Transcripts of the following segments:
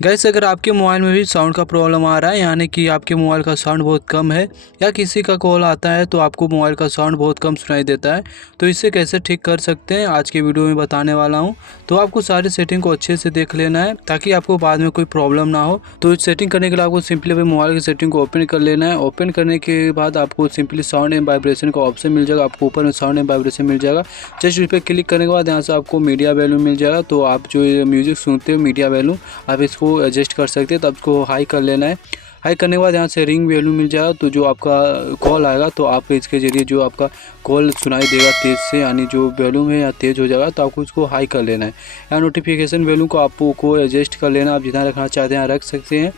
Gas अगर आपके mobile में भी साउंड का प्रॉब्लम आ रहा है, यानी कि आपके मोबाइल का साउंड बहुत कम है या किसी का कॉल आता है तो आपको मोबाइल का साउंड बहुत कम सुनाई देता है, तो इसे कैसे ठीक कर सकते हैं आज के वीडियो में बताने वाला हूं। तो आपको सारी सेटिंग को अच्छे से देख लेना है ताकि आपको बाद में कोई प्रॉब्लम ना हो। तो सेटिंग करने के लिए आपको सिंपली अपने मोबाइल की सेटिंग को ओपन कर लेना है। ओपन करने के बाद आपको सिंपली साउंड एंड वाइब्रेशन का ऑप्शन मिल जाएगा। आपको ऊपर में साउंड एंड वाइब्रेशन मिल जाएगा। जस्ट उस पर क्लिक करने के बाद यहाँ से आपको मीडिया वैल्यू मिल जाएगा। तो आप जो म्यूजिक सुनते हो मीडिया वैल्यू आप इसको एडजस्ट कर सकते हैं। तो आपको हाई कर लेना है। हाई करने के बाद यहाँ से रिंग वैल्यू मिल जाएगा। तो जो आपका कॉल आएगा तो आप इसके ज़रिए जो आपका कॉल सुनाई देगा तेज़ से, यानी जो वैल्यूम है या तेज़ हो जाएगा, तो आपको इसको हाई कर लेना है। या नोटिफिकेशन वैल्यू को आपको एडजस्ट कर लेना। आप जितना रखना चाहते हैं रख सकते हैं।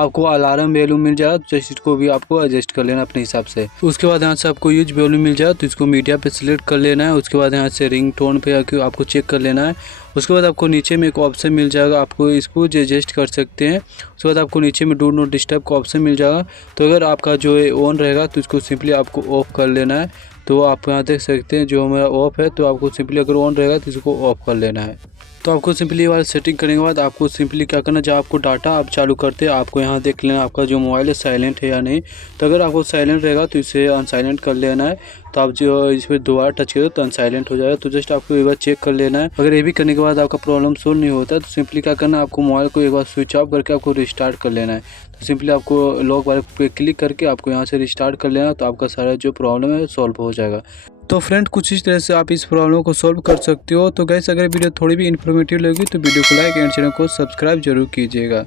आपको अलार्म वैल्यू मिल जाएगा, तो इसको भी आपको एडजस्ट कर लेना अपने हिसाब से। उसके बाद यहाँ से आपको यूज वैल्यू मिल जाएगा, तो इसको मीडिया पे सिलेक्ट कर लेना है। उसके बाद यहाँ से रिंग टोन पे आपको चेक कर लेना है। उसके बाद आपको नीचे में एक ऑप्शन मिल जाएगा, आपको इसको एडजस्ट कर सकते हैं। उसके बाद आपको नीचे में डू नॉट डिस्टर्ब का ऑप्शन मिल जाएगा। तो अगर आपका जो है ऑन रहेगा तो इसको सिंपली आपको ऑफ कर लेना है। तो आप यहाँ देख सकते हैं जो हमारा ऑफ है, तो आपको सिंपली अगर ऑन रहेगा तो इसको ऑफ कर लेना है। तो आपको सिंपली ये वाला सेटिंग करने के बाद आपको सिंपली क्या करना है, जब आपको डाटा आप चालू करते हैं आपको यहाँ देख लेना आपका जो मोबाइल है साइलेंट है या नहीं। तो अगर आपको साइलेंट रहेगा तो इसे अनसाइलेंट कर लेना है। तो आप जो इस पर दोबारा टच करो तो अनसाइलेंट हो जाएगा। तो जस्ट आपको एक बार चेक कर लेना है। अगर ये भी करने के बाद आपका प्रॉब्लम सोल्व नहीं होता है तो सिंपली क्या करना है, आपको मोबाइल को एक बार स्विच ऑफ करके आपको रिस्टार्ट कर लेना है। तो सिंपली आपको लॉक वाले पे क्लिक करके आपको यहाँ से रिस्टार्ट कर लेना, तो आपका सारा जो प्रॉब्लम है सॉल्व हो जाएगा। तो फ्रेंड कुछ इस तरह से आप इस प्रॉब्लम को सॉल्व कर सकते हो। तो गैस अगर वीडियो थोड़ी भी इन्फॉर्मेटिव लगी तो वीडियो को लाइक एंड चैनल को सब्सक्राइब जरूर कीजिएगा।